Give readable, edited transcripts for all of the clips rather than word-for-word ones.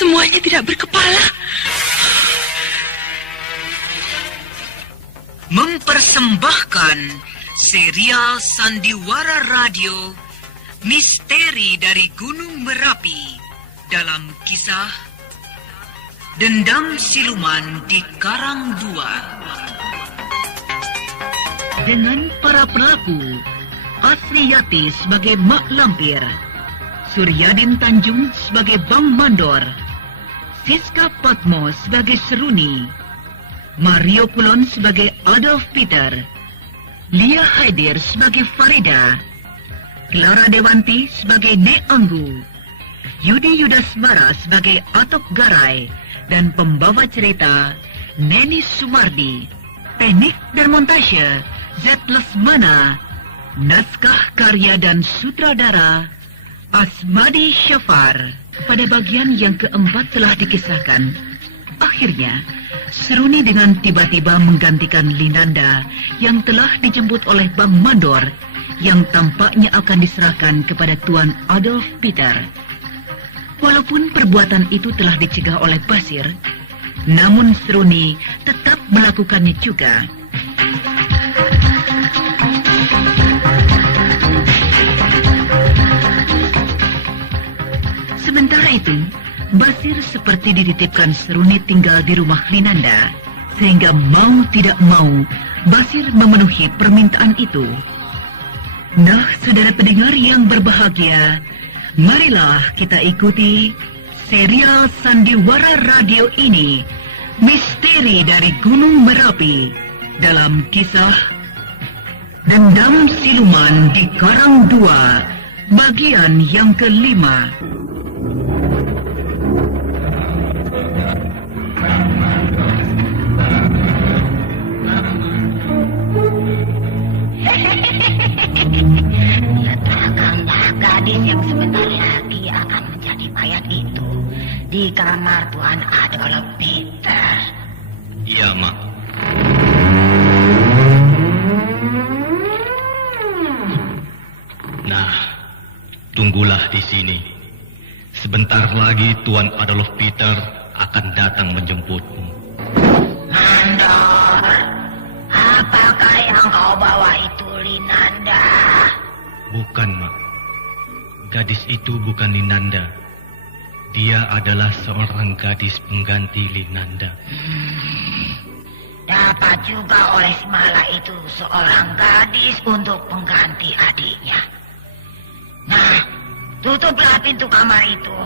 Semuanya tidak berkepala. Mempersembahkan serial Sandiwara Radio Misteri dari Gunung Merapi dalam kisah Dendam Siluman di Karang Dua. Dengan para pelaku Asriyati sebagai Mak Lampir, Suryadin Tanjung sebagai Bang Mandor, Siska Patmo sebagai Seruni, Mario Pulon sebagai Adolf Peter, Lia Haidir sebagai Farida, Clara Dewanti sebagai Nek Anggu, Yudi Yudasmara sebagai Atok Garai, dan pembawa cerita Neni Sumardi. Teknik dan montase Z. Lesmana. Naskah karya dan sutradara Asmadi Syafar. Pada bagian yang keempat telah dikisahkan, akhirnya Seruni dengan tiba-tiba menggantikan Linanda yang telah dijemput oleh Bang Mandor yang tampaknya akan diserahkan kepada Tuan Adolf Peter. Walaupun perbuatan itu telah dicegah oleh Basir, namun Seruni tetap melakukannya juga. Sementara itu, Basir seperti dititipkan Seruni tinggal di rumah Linanda, sehingga mau tidak mau Basir memenuhi permintaan itu. Nah, saudara pendengar yang berbahagia, marilah kita ikuti serial Sandiwara Radio ini, Misteri dari Gunung Merapi, dalam kisah Dendam Siluman di Karang Dua, bagian yang kelima. Gadis yang sebentar lagi akan menjadi mayat itu di kamar Tuan Adolf Peter. Iya, Mak. Nah, tunggulah di sini. Sebentar lagi Tuan Adolf Peter akan datang menjemputmu. Mandor, apakah yang kau bawa itu Linanda? Bukan, Mak. Gadis itu bukan Linanda. Dia adalah seorang gadis pengganti Linanda. Dapat juga oleh si Mala itu seorang gadis untuk pengganti adiknya. Nah, tutuplah pintu kamar itu.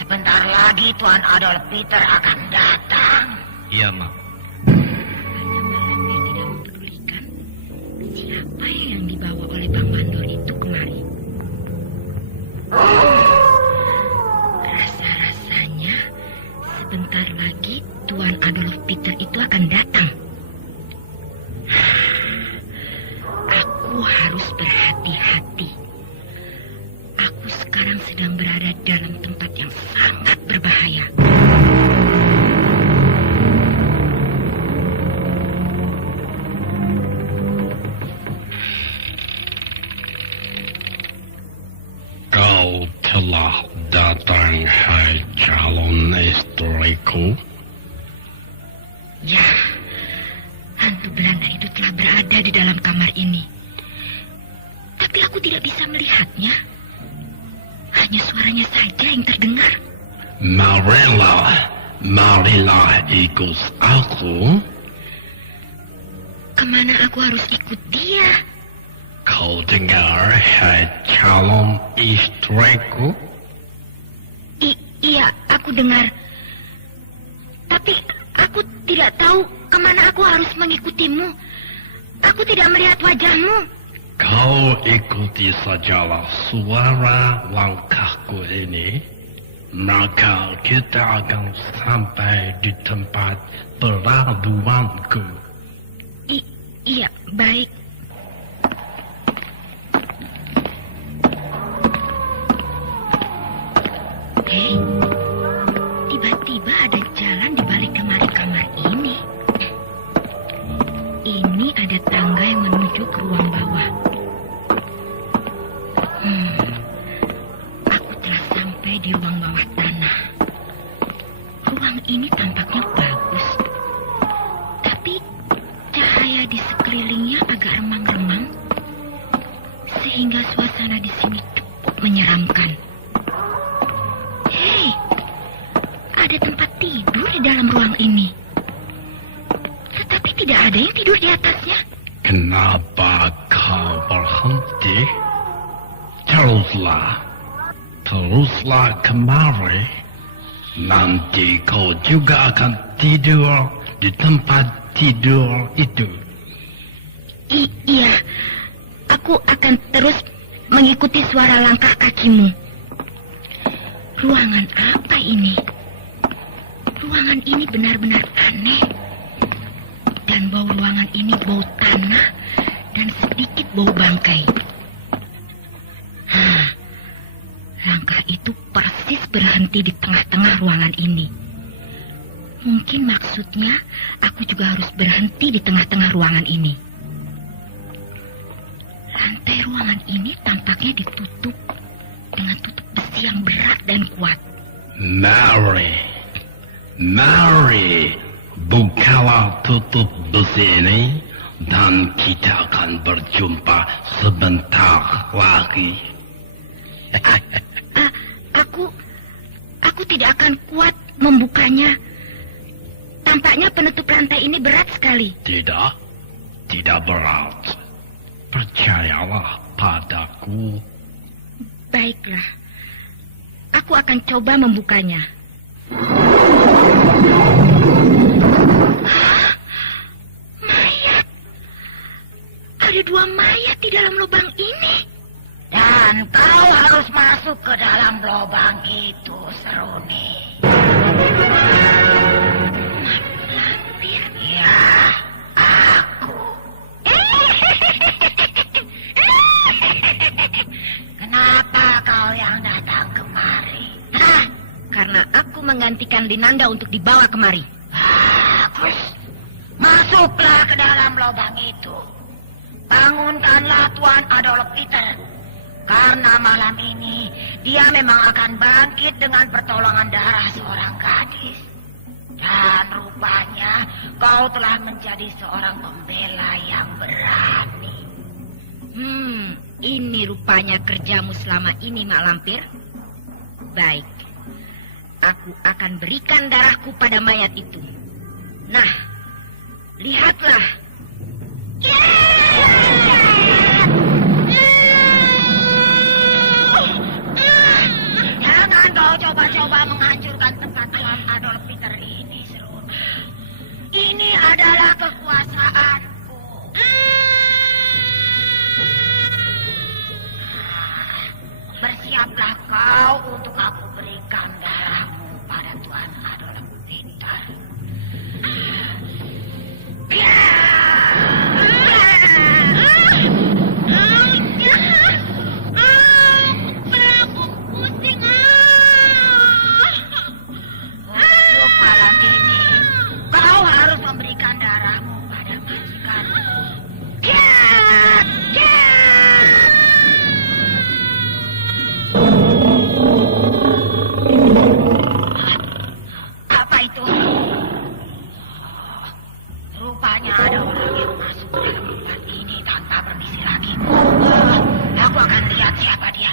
Sebentar lagi Tuan Adolf Peter akan datang. Iya, Mak. Dia tidak mempedulikan siapa yang dibawa oleh Bang Mandor itu kemari. Rasa-rasanya sebentar lagi Tuan Adolf Peter itu akan datang. Aku harus berhati-hati. Aku sekarang sedang berada dalam tempat yang sangat berbahaya. Kau telah datang, hai calon istriku. Ya, hantu Belanda itu telah berada di dalam kamar ini. Tapi aku tidak bisa melihatnya. Hanya suaranya saja yang terdengar. Marilah ikut aku. Kemana aku harus ikut dia? Kau dengar, hai calon istriku? Iya, aku dengar. Tapi aku tidak tahu kemana aku harus mengikutimu. Aku tidak melihat wajahmu. Kau ikuti sajalah suara langkahku ini, maka kita akan sampai di tempat peraduanku. Iya, baik. Hei, tiba-tiba ada jalan di balik kamar ini. Ini ada tangga yang menuju ke ruang bawah. Aku telah sampai di ruang bawah tanah. ruang ini tampaknya bagus. Tapi cahaya di sekelilingnya agak remang-remang, sehingga suasana di sini cukup menyeramkan. Hei, ada tempat tidur di dalam ruang ini. Tetapi tidak ada yang tidur di atasnya. Kenapa kau berhenti? Teruslah kemari. Nanti kau juga akan tidur di tempat tidur itu. Iya, aku akan terus mengikuti suara langkah kakimu. Ruangan apa ini? Ruangan ini benar-benar aneh. Dan bau ruangan ini bau tanah dan sedikit bau bangkai. Langkah itu persis berhenti di tengah-tengah ruangan ini. Mungkin maksudnya aku juga harus berhenti di tengah-tengah ruangan ini. Lantai ruangan ini tampaknya ditutup dengan tutup besi yang berat dan kuat. Mari, bukalah tutup besi ini dan kita akan berjumpa sebentar lagi. Aku tidak akan kuat membukanya. Tampaknya penutup lantai ini berat sekali. Tidak berat. Percayalah padaku. Baiklah, aku akan coba membukanya. Mayat. Ada 2 mayat di dalam lubang ini. Dan kau harus masuk ke dalam lubang itu, Seruni. Lampir. Ya, aku. Kenapa kau yang datang kemari? Karena aku menggantikan Linanda untuk dibawa kemari. Bagus. Masuklah ke dalam lubang itu. Bangunkanlah Tuan Adolf Peter. Karena malam ini dia memang akan bangkit dengan pertolongan darah seorang gadis. Dan rupanya kau telah menjadi seorang pembela yang berani. Ini rupanya kerjamu selama ini, Mak Lampir. Baik, aku akan berikan darahku pada mayat itu. Nah, lihatlah. Jangan kau coba-coba menghancurkan tempat Tuan Adolf Peter ini, Seruni. Ini adalah kekuasaanku. Bersiaplah kau untuk aku berikan darahmu pada Tuan Adolf Peter. Untuk malam ini, kau harus memberikan darahmu pada majikanmu. Apa itu? Rupanya ada orang yang masuk ke dalam lubang ini tanpa permisi lagi. Aku akan lihat siapa dia.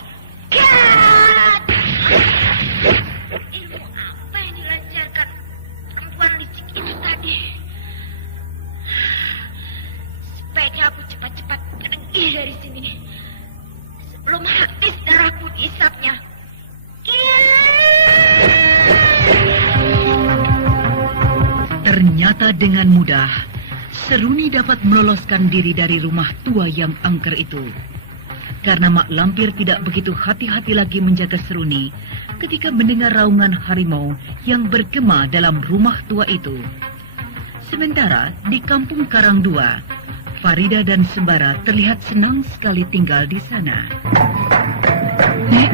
Ilmu apa yang dilancarkan perempuan licik itu tadi? Sebaiknya aku cepat-cepat pergi dari sini sebelum habis darahku diisapnya. Ternyata dengan mudah, Seruni dapat meloloskan diri dari rumah tua yang angker itu. Karena Mak Lampir tidak begitu hati-hati lagi menjaga Seruni ketika mendengar raungan harimau yang bergema dalam rumah tua itu. Sementara di kampung Karang Dua, Farida dan Sembara terlihat senang sekali tinggal di sana. Nek,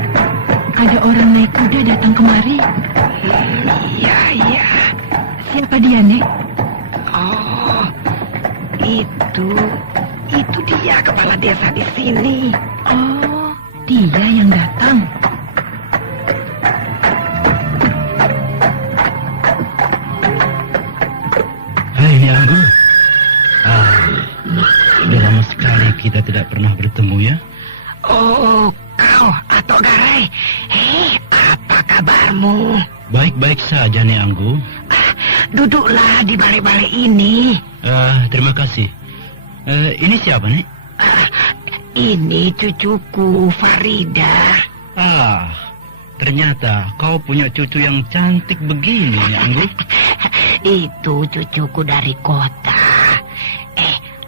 ada orang naik kuda datang kemari. Iya. Siapa dia, Nek? Oh, itu dia kepala desa di sini. Oh, dia yang datang. kamu ya? Oh, kau Atok Garai. Apa kabarmu? Baik-baik saja, Nek Anggu. Duduklah di balai-balai ini. Terima kasih. Ini siapa, Nek? Ini cucuku, Farida. Ternyata kau punya cucu yang cantik begini, Nek Anggu. Itu cucuku dari kota.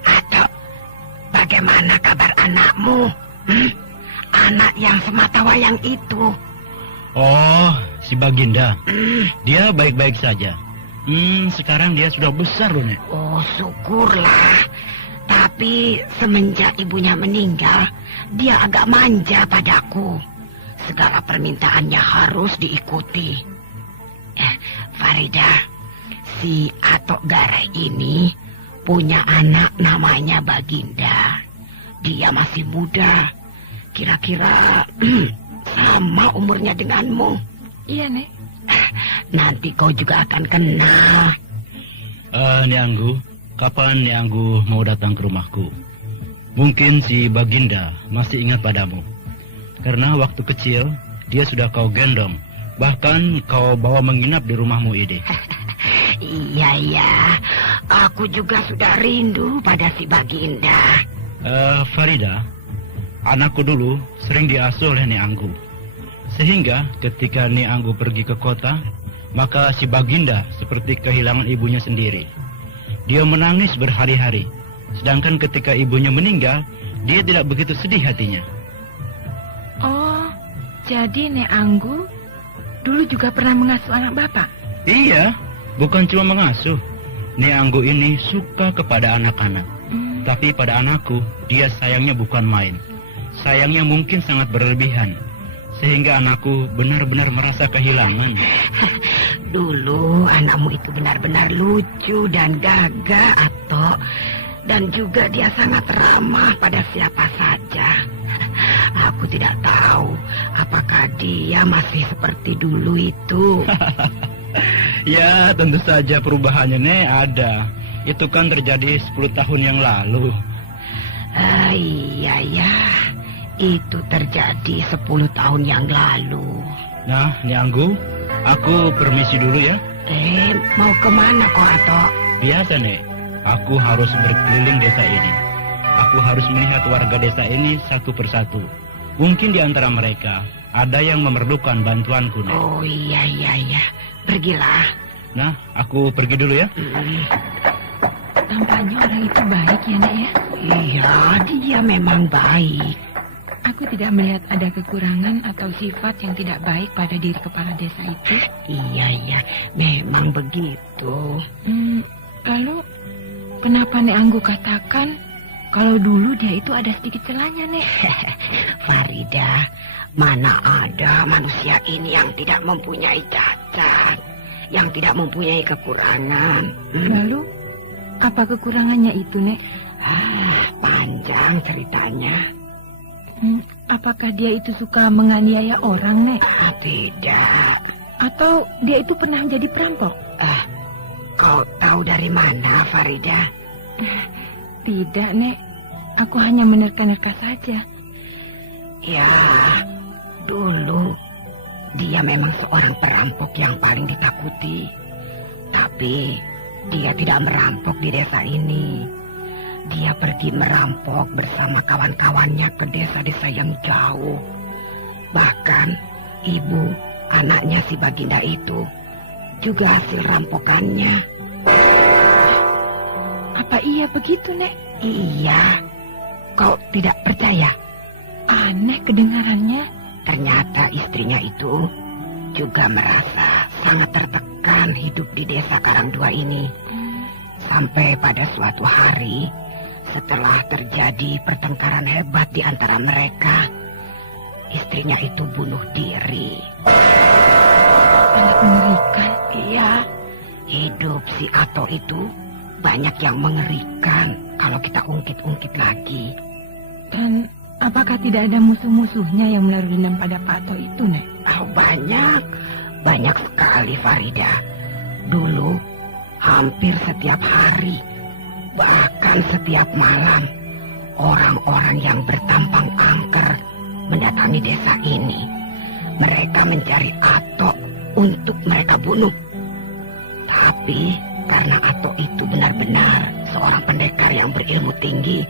Atok, bagaimana kabar anakmu? Anak yang semata wayang itu. Oh, si Baginda. Dia baik-baik saja. Sekarang dia sudah besar loh, Nek. Oh, syukurlah. Tapi semenjak ibunya meninggal, dia agak manja padaku. Segala permintaannya harus diikuti. Farida, si Atok Garai ini punya anak namanya Baginda. Dia masih muda. Kira-kira sama umurnya denganmu. Iya, Nek. Nanti kau juga akan kenal. Nek Anggu, kapan Nek Anggu mau datang ke rumahku? Mungkin si Baginda masih ingat padamu. Karena waktu kecil, dia sudah kau gendong. Bahkan kau bawa menginap di rumahmu ini. Iya. Aku juga sudah rindu pada si Baginda. Farida, anakku dulu sering diasuh oleh Nek Anggu. Sehingga ketika Nek Anggu pergi ke kota, maka si Baginda seperti kehilangan ibunya sendiri. Dia menangis berhari-hari. Sedangkan ketika ibunya meninggal, dia tidak begitu sedih hatinya. Oh, jadi Nek Anggu dulu juga pernah mengasuh anak bapak? Iya, bukan cuma mengasuh. Nek Anggu ini suka kepada anak-anak. Tapi pada anakku, dia sayangnya bukan main. Sayangnya mungkin sangat berlebihan. Sehingga anakku benar-benar merasa kehilangan. Dulu anakmu itu benar-benar lucu dan gagah, Atok. Dan juga dia sangat ramah pada siapa saja. Aku tidak tahu apakah dia masih seperti dulu itu. Ya, tentu saja perubahannya, Nek, ada. Itu kan terjadi 10 tahun yang lalu. Iya. Itu terjadi 10 tahun yang lalu. Nah, Nek Anggu, aku permisi dulu ya. Mau kemana kok, Atok? Biasa, Nek. Aku harus berkeliling desa ini. Aku harus melihat warga desa ini satu persatu. Mungkin di antara mereka ada yang memerlukan bantuanku, Nek. Oh, iya. Pergilah. Nah, aku pergi dulu ya. Tampaknya orang itu baik ya, Nek ya? Iya, dia memang baik. Aku tidak melihat ada kekurangan atau sifat yang tidak baik pada diri kepala desa itu. Iya, memang begitu. Lalu, kenapa Nek Anggu katakan kalau dulu dia itu ada sedikit celahnya, Nek? Farida, mana ada manusia ini yang tidak mempunyai cacat, yang tidak mempunyai kekurangan. Lalu, apa kekurangannya itu, Nek? Panjang ceritanya. Apakah dia itu suka menganiaya orang, Nek? Tidak. Atau dia itu pernah menjadi perampok? Kau tahu dari mana, Farida? Tidak, Nek. Aku hanya menerka-nerka saja. Ya, dulu dia memang seorang perampok yang paling ditakuti. Tapi dia tidak merampok di desa ini. Dia pergi merampok bersama kawan-kawannya ke desa-desa yang jauh. Bahkan ibu, anaknya si Baginda itu juga hasil rampokannya. Apa iya begitu, Nek? Iya. Kau tidak percaya? Aneh kedengarannya. Ternyata istrinya itu juga merasa sangat tertekan hidup di desa Karangdua ini. Sampai pada suatu hari, setelah terjadi pertengkaran hebat di antara mereka, istrinya itu bunuh diri. Sangat mengerikan. Iya, hidup si Ato itu banyak yang mengerikan kalau kita ungkit-ungkit lagi. Dan apakah tidak ada musuh-musuhnya yang menaruh dendam pada Pak Ato itu, Nek? Banyak sekali, Farida. Dulu, hampir setiap hari, bahkan setiap malam, orang-orang yang bertampang angker mendatangi desa ini. Mereka mencari Atok untuk mereka bunuh. Tapi karena Atok itu benar-benar seorang pendekar yang berilmu tinggi,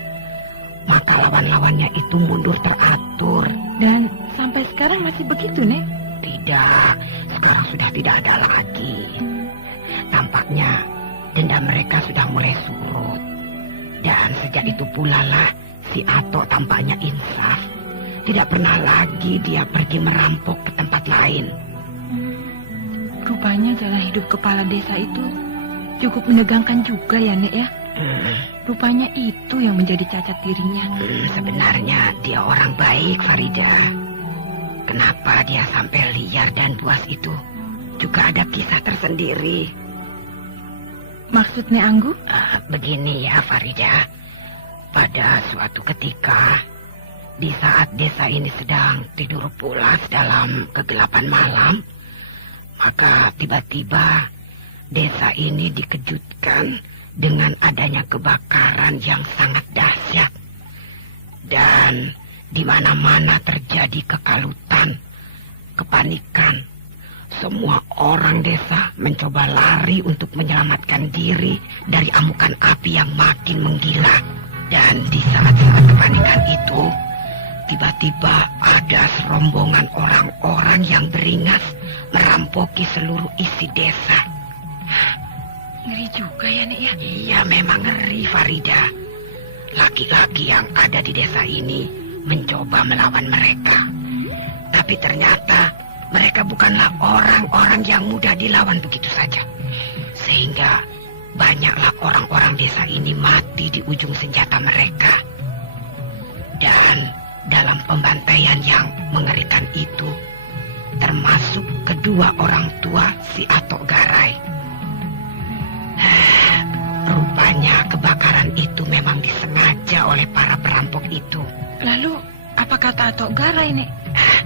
maka lawan-lawannya itu mundur teratur. Dan sampai sekarang masih begitu, Nek? Tidak, sekarang sudah tidak ada lagi. Tampaknya dendam mereka sudah mulai surut. Dan sejak itu pula lah si Atok tampaknya insaf. Tidak pernah lagi dia pergi merampok ke tempat lain. Rupanya jalan hidup kepala desa itu cukup menegangkan juga ya, Nek ya? Rupanya itu yang menjadi cacat dirinya. Sebenarnya dia orang baik, Farida. Kenapa dia sampai liar dan buas itu? Juga ada kisah tersendiri. Maksud Nek Anggu? Begini ya, Farida. Pada suatu ketika, di saat desa ini sedang tidur pulas dalam kegelapan malam, maka tiba-tiba desa ini dikejutkan dengan adanya kebakaran yang sangat dahsyat. Dan di mana-mana terjadi kekalutan, kepanikan. Semua orang desa mencoba lari untuk menyelamatkan diri dari amukan api yang makin menggila. Dan di saat-saat kepanikan itu, tiba-tiba ada serombongan orang-orang yang beringas merampoki seluruh isi desa. Ngeri juga ya, Nek ya? Iya, memang ngeri, Farida. Laki-laki yang ada di desa ini mencoba melawan mereka. Tapi ternyata mereka bukanlah orang-orang yang mudah dilawan begitu saja. Sehingga banyaklah orang-orang desa ini mati di ujung senjata mereka. Dan dalam pembantaian yang mengerikan itu, termasuk kedua orang tua si Atok Garai. Rupanya kebakaran itu memang disengaja oleh para perampok itu. Lalu, apa kata Atok Garai, Nek?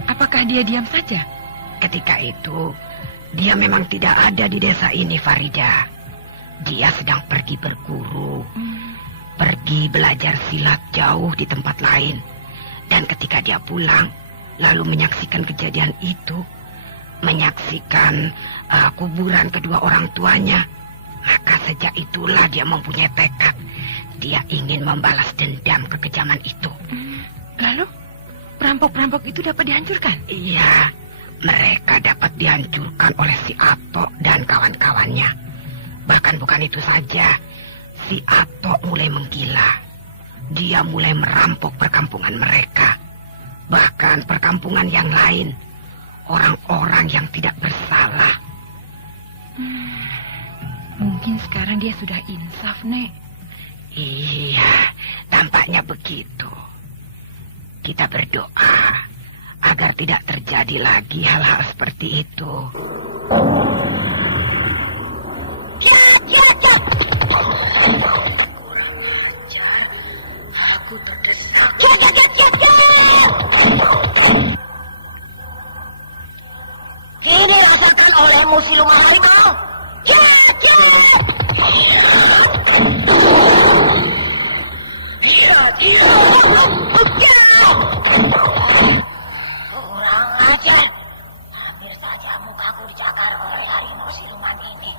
Apakah dia diam saja? Ketika itu, dia memang tidak ada di desa ini, Farida. Dia sedang pergi berguru, pergi belajar silat jauh di tempat lain. Dan ketika dia pulang, lalu menyaksikan kejadian itu, menyaksikan kuburan kedua orang tuanya, maka sejak itulah dia mempunyai tekad. Dia ingin membalas dendam kekejaman itu. Lalu, perampok-perampok itu dapat dihancurkan? Iya, mereka dapat dihancurkan oleh si Atok dan kawan-kawannya. Bahkan bukan itu saja, si Atok mulai menggila. Dia mulai merampok perkampungan mereka. Bahkan perkampungan yang lain, orang-orang yang tidak bersalah. Mungkin sekarang dia sudah insaf, Nek. Iya, tampaknya begitu. Kita berdoa agar tidak terjadi lagi hal-hal seperti itu. Aku terdesak. Kini rasakan olehmu siluman harimau. Kurang ajar. Hampir saja mukaku dicakar oleh harimau siluman ini.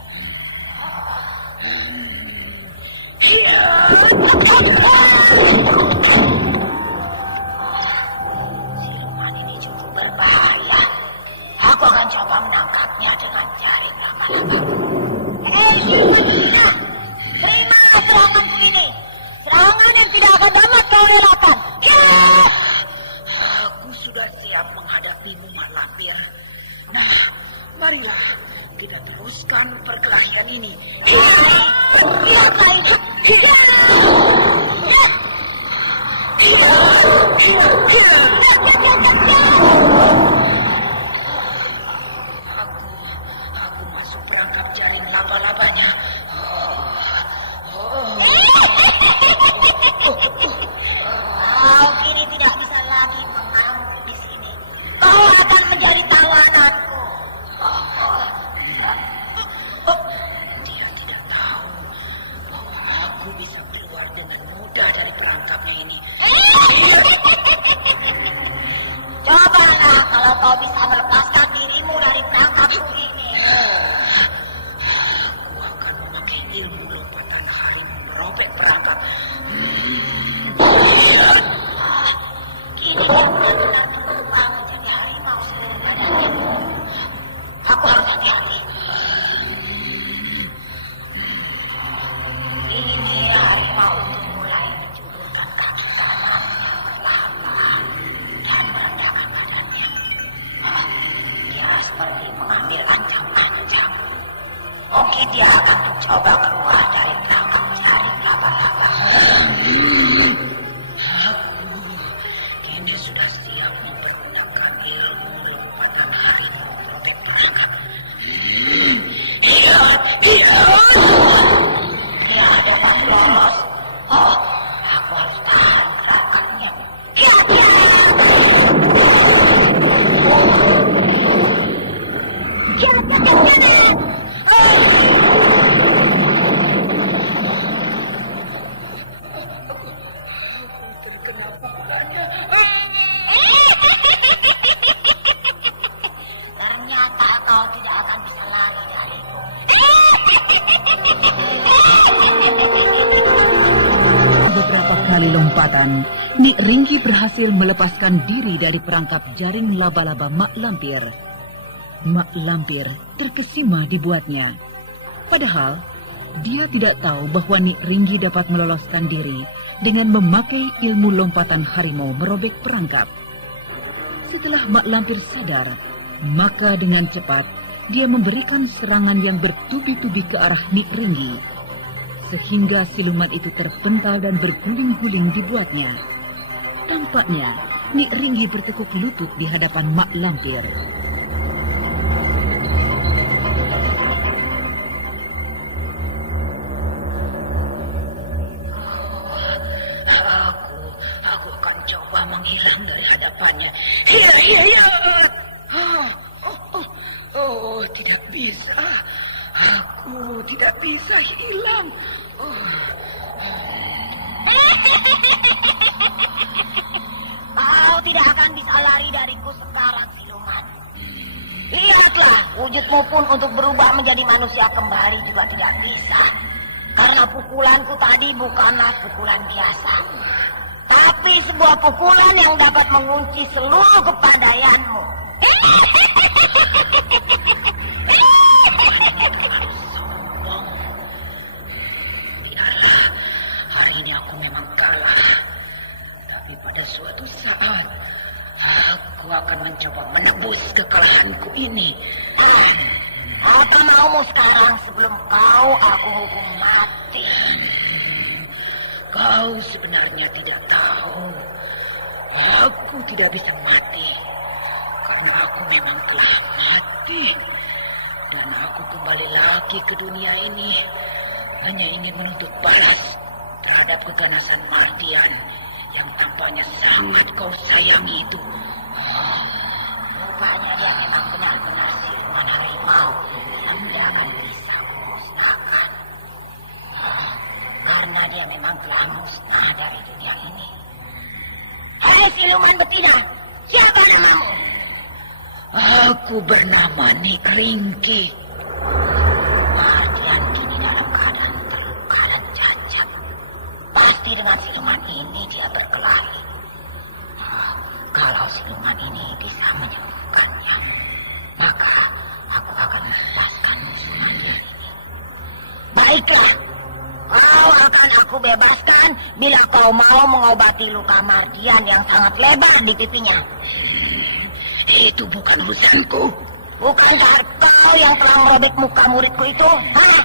Siluman ini cukup berbahaya. Aku akan coba menangkapnya dengan jaring lama-lama. Siluman, terimalah seranganku ini. Serangan yang tidak akan dapat kau relakan. Aku sudah siap menghadapimu, Mak Lampir. Nah, marilah kita teruskan perkelahian ini. Lihatlah ini. Aku masuk perangkap jaring laba-labanya. Kau kini tidak bisa lagi mengamuk di sini. Kau akan menjadi tawananku. Dia tidak tahu bahwa aku bisa keluar dengan mudah dari perangkapnya ini. sambil ancam-ancam. Mungkin dia akan mencoba keluar dari perangkap jaring laba-laba. Aku kini sudah siap mempergunakan ilmu lompatan harimau merobek perangkap. Iya. Dia dapat lolos. Oh, aku harus tahan perangkapnya. Terkena pukulannya. Ternyata kau tidak akan bisa lari dariku. Beberapa kali lompatan, Nik Ringgi berhasil melepaskan diri dari perangkap jaring laba-laba Mak Lampir. Mak Lampir terkesima dibuatnya. Padahal, dia tidak tahu bahwa Nik Ringgi dapat meloloskan diri dengan memakai ilmu lompatan harimau merobek perangkap. Setelah Mak Lampir sadar, maka dengan cepat dia memberikan serangan yang bertubi-tubi ke arah Nik Ringgi, sehingga siluman itu terpental dan berguling-guling dibuatnya. Tampaknya Nik Ringgi bertekuk lutut di hadapan Mak Lampir. Aku akan coba menghilang dari hadapannya. Iya. Oh, tidak bisa. Aku tidak bisa hilang. Kau tidak akan bisa lari dariku sekarang, siluman. Lihatlah, wujudmu pun untuk berubah menjadi manusia kembali juga tidak bisa. Karena pukulanku tadi bukanlah pukulan biasa, tapi sebuah pukulan yang dapat mengunci seluruh kepandaianmu. Biarlah, hari ini aku memang kalah. Tapi pada suatu saat, aku akan mencoba menebus kekalahanku ini. Apa maumu sekarang sebelum kau aku hukum mati? Kau sebenarnya tidak tahu. Aku tidak bisa mati. Karena aku memang telah mati. Dan aku kembali lagi ke dunia ini hanya ingin menuntut balas terhadap keganasan Mardian yang tampaknya sangat kau sayangi itu. Rupanya dia memang benar-benar siluman harimau yang tidak akan bisa kumusnahkan. Karena dia memang telah musnah dari dunia ini. Hei siluman betina, siapa namamu? Aku bernama Nik Ringgi. Mardian kini dalam keadaan terluka dan cacat. Pasti dengan siluman ini dia berkelahi. Kalau siluman ini bisa menyembuhkannya, maka aku akan melepaskan musuh Mardian ini. Baiklah, kau akan aku bebaskan bila kau mau mengobati luka Mardian yang sangat lebar di pipinya. Itu bukan urusanku. Bukankah kau yang telah merobek muka muridku itu? Hah?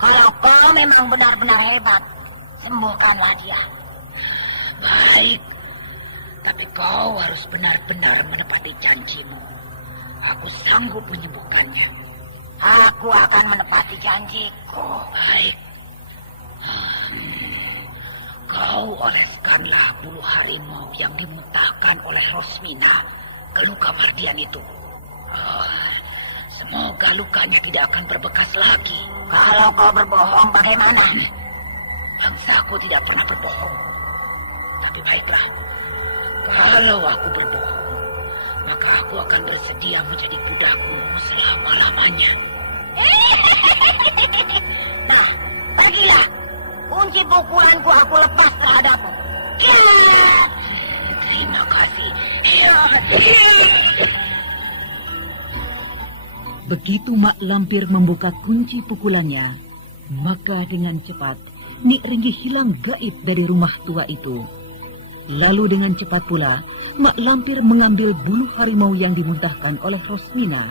Kalau kau memang benar-benar hebat, sembuhkanlah dia. Baik, tapi kau harus benar-benar menepati janjimu. Aku sanggup menyembuhkannya. Aku akan menepati janjiku. Baik. Kau oleskanlah bulu harimau yang dimuntahkan oleh Rosmina ke luka Mardian itu. Semoga lukanya tidak akan berbekas lagi. Kalau kau berbohong bagaimana? Bangsaku tidak pernah berbohong. Tapi baiklah, kalau aku berbohong, maka aku akan bersedia menjadi budakmu selama-lamanya. Nah, pergilah. Kunci pukulanku aku lepas terhadapmu. Terima kasih. Begitu Mak Lampir membuka kunci pukulannya, maka dengan cepat Nik Ringgi hilang gaib dari rumah tua itu. Lalu dengan cepat pula Mak Lampir mengambil bulu harimau yang dimuntahkan oleh Rosmina.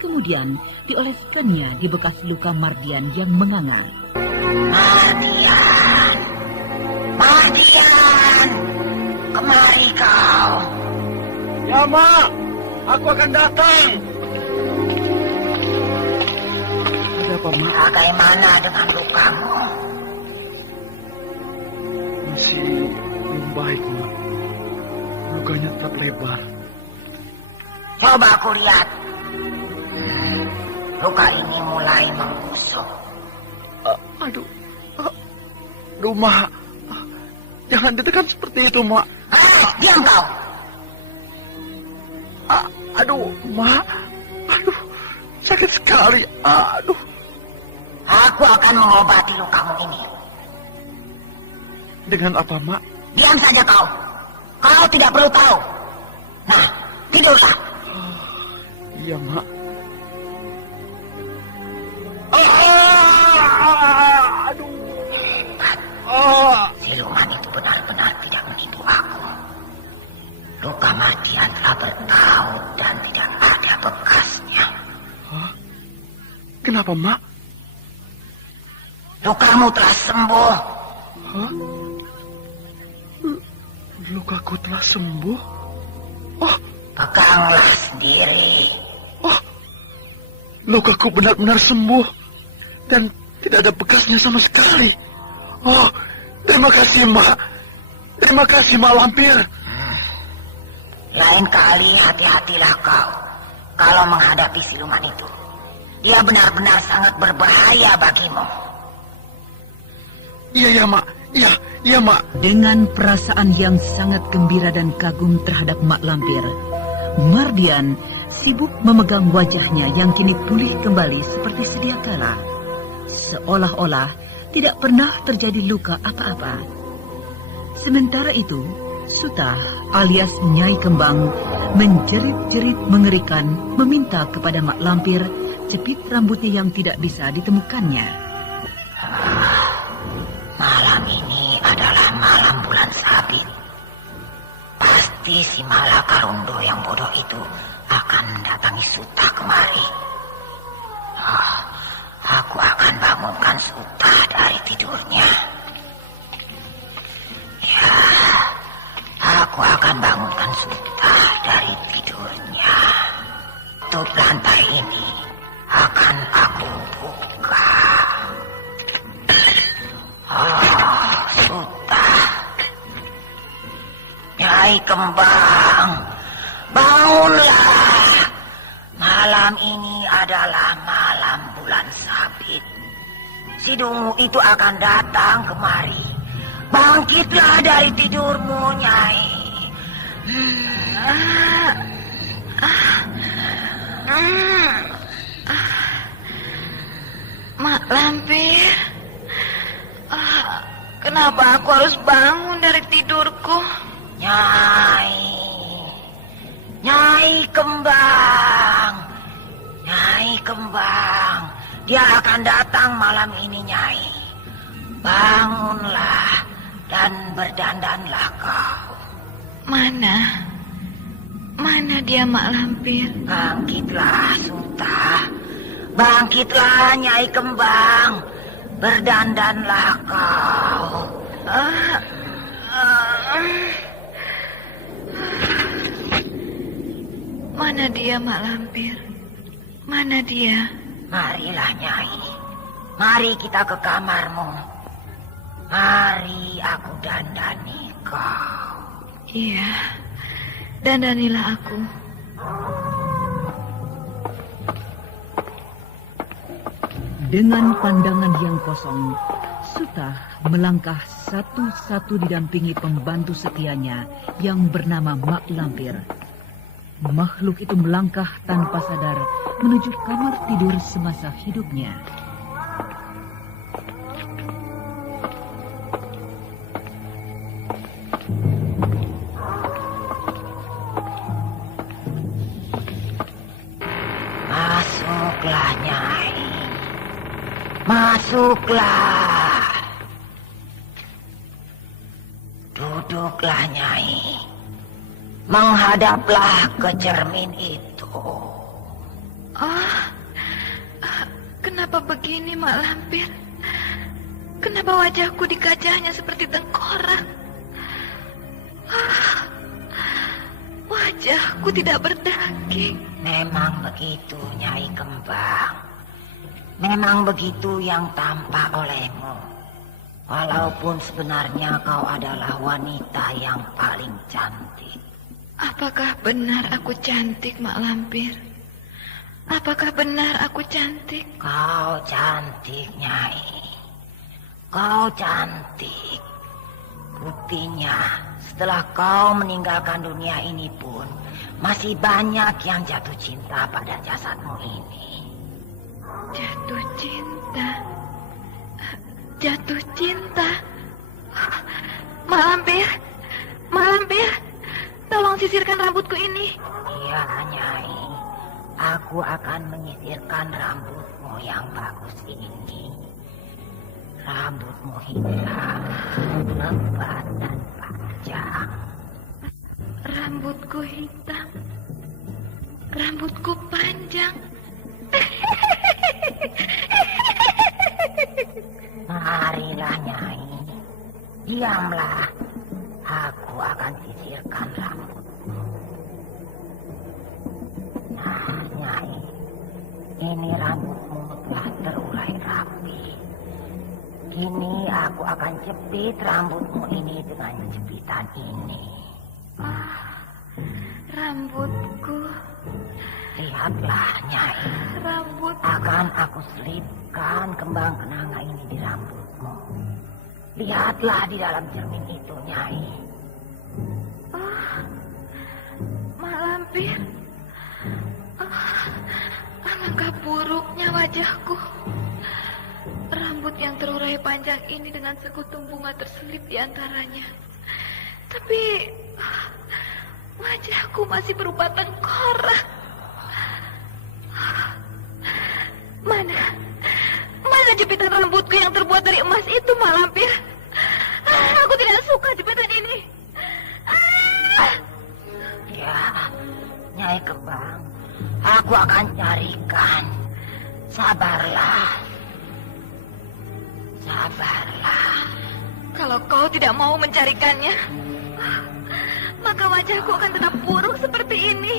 kemudian dioleskannya di bekas luka Mardian yang menganga. Mardian! Mardian! Kemari kau. Ya, Mak. Aku akan datang. Ada apa, Mak? Bagaimana dengan lukamu? Masih belum baik, Mak. Lukanya tetap lebar. Coba aku lihat. Luka ini mulai membusuk. Aduh, Mak. Jangan ditekan seperti itu, Mak. Diam kau. Aduh, Mak. Aduh, sakit sekali. Aduh. Aku akan mengobati lukamu ini. Dengan apa, Mak? Diam saja kau. Kau tidak perlu tahu. Nah, tidurlah. Iya, Mak. Aduh. Hebat. Siluman itu benar-benar tidak menipu aku. Luka Mardian telah bertaut dan tidak ada bekasnya. Hah? Kenapa, Mak? Lukamu telah sembuh. Hah? Lukaku telah sembuh? Oh, Peganglah sendiri. oh, lukaku benar-benar sembuh dan tidak ada bekasnya sama sekali. Oh, terima kasih, Mak. Terima kasih, Mak Lampir. Lain kali hati-hatilah kau kalau menghadapi siluman itu. Dia benar-benar sangat berbahaya bagimu. Iya, Mak. Iya, Mak. Dengan perasaan yang sangat gembira dan kagum terhadap Mak Lampir, Mardian sibuk memegang wajahnya yang kini pulih kembali seperti sedia kala. Seolah-olah tidak pernah terjadi luka apa-apa. Sementara itu, Sutah alias Nyai Kembang menjerit-jerit mengerikan meminta kepada Mak Lampir cepit rambutnya yang tidak bisa ditemukannya. Malam ini adalah malam bulan sabit. Pasti si Malakarundo yang bodoh itu akan mendatangi Sutah kemari. Aku akan bangunkan Sutah dari tidurnya. Ya, aku akan bangunkan Sutah dari tidurnya. Tutup lantai ini akan aku buka. Sutah. Nyai Kembang, bangunlah. Malam ini adalah malam bulan sabit. Si Dungu itu akan datang kemari. Bangkitlah dari tidurmu, Nyai. Mak Lampir, kenapa aku harus bangun dari tidurku? Nyai Kembang. Nyai Kembang. Dia akan datang malam ini, Nyai. Bangunlah dan berdandanlah kau. Mana dia, Mak Lampir? Bangkitlah, Sutah. Bangkitlah, Nyai Kembang. Berdandanlah kau. Mana dia, Mak Lampir? Mana dia? Marilah, Nyai. Mari kita ke kamarmu. Mari aku dandani kau. Iya, dandanilah aku. Dengan pandangan yang kosong, Sutah melangkah satu-satu didampingi pembantu setianya yang bernama Mak Lampir. Makhluk itu melangkah tanpa sadar menuju kamar tidur semasa hidupnya. Masuklah, Nyai. Masuklah. Duduklah, Nyai. Menghadaplah ke cermin itu. Oh, kenapa begini, Mak Lampir? Kenapa wajahku dikacahnya seperti tengkorak? Wajahku tidak berdaging. Memang begitu, Nyai Kembang. Memang begitu yang tampak olehmu. Walaupun sebenarnya kau adalah wanita yang paling cantik. Apakah benar aku cantik, Mak Lampir? Apakah benar aku cantik? Kau cantik, Nyai. Kau cantik. Buktinya, setelah kau meninggalkan dunia ini pun, masih banyak yang jatuh cinta pada jasadmu ini. Jatuh cinta? Jatuh cinta? Mak Lampir, Mak Lampir, tolong sisirkan rambutku ini. Iya, Nyai. Aku akan menyisirkan rambutmu yang bagus ini. Rambutmu hitam, lebat dan panjang. Rambutku hitam, rambutku panjang. Marilah, Nyai. Diamlah. Aku akan sisirkan rambutmu. Nah, Nyai. Ini rambutmu telah terurai rapi. Kini aku akan jepit rambutmu ini dengan jepitan ini. Rambutku. Lihatlah, Nyai. Rambut. Akan aku selipkan kembang kenanga ini di rambutmu. Lihatlah di dalam cermin itu, Nyai. Mak Lampir. Alangkah buruknya wajahku. Rambut yang terurai panjang ini dengan sekutung bunga terselip di antaranya. Tapi wajahku masih berupa tengkorak. Mana jepitan rambutku yang terbuat dari emas itu, Mak Lampir? Aku tidak suka jepitan ini. Ya, Nyai Kembang, aku akan carikan. Sabarlah. Sabarlah. Kalau kau tidak mau mencarikannya, maka wajahku akan tetap buruk seperti ini.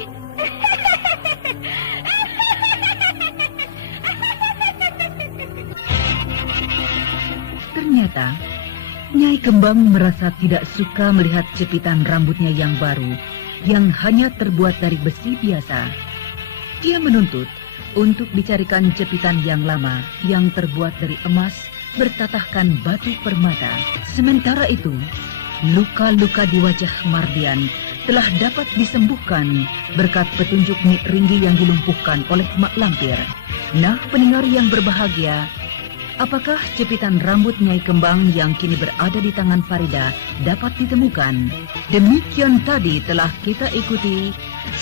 Ternyata, Nyai Kembang merasa tidak suka melihat jepitan rambutnya yang baru, yang hanya terbuat dari besi biasa. Dia menuntut untuk dicarikan jepitan yang lama, yang terbuat dari emas, bertatahkan batu permata. Sementara itu, luka-luka di wajah Mardian telah dapat disembuhkan berkat petunjuk Nyik Ringgi yang dilumpuhkan oleh Mak Lampir. Nah, pendengar yang berbahagia, apakah jepitan rambut Nyai Kembang yang kini berada di tangan Farida dapat ditemukan? Demikian tadi telah kita ikuti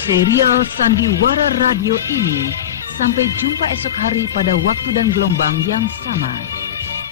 serial Sandiwara Radio ini. Sampai jumpa esok hari pada waktu dan gelombang yang sama.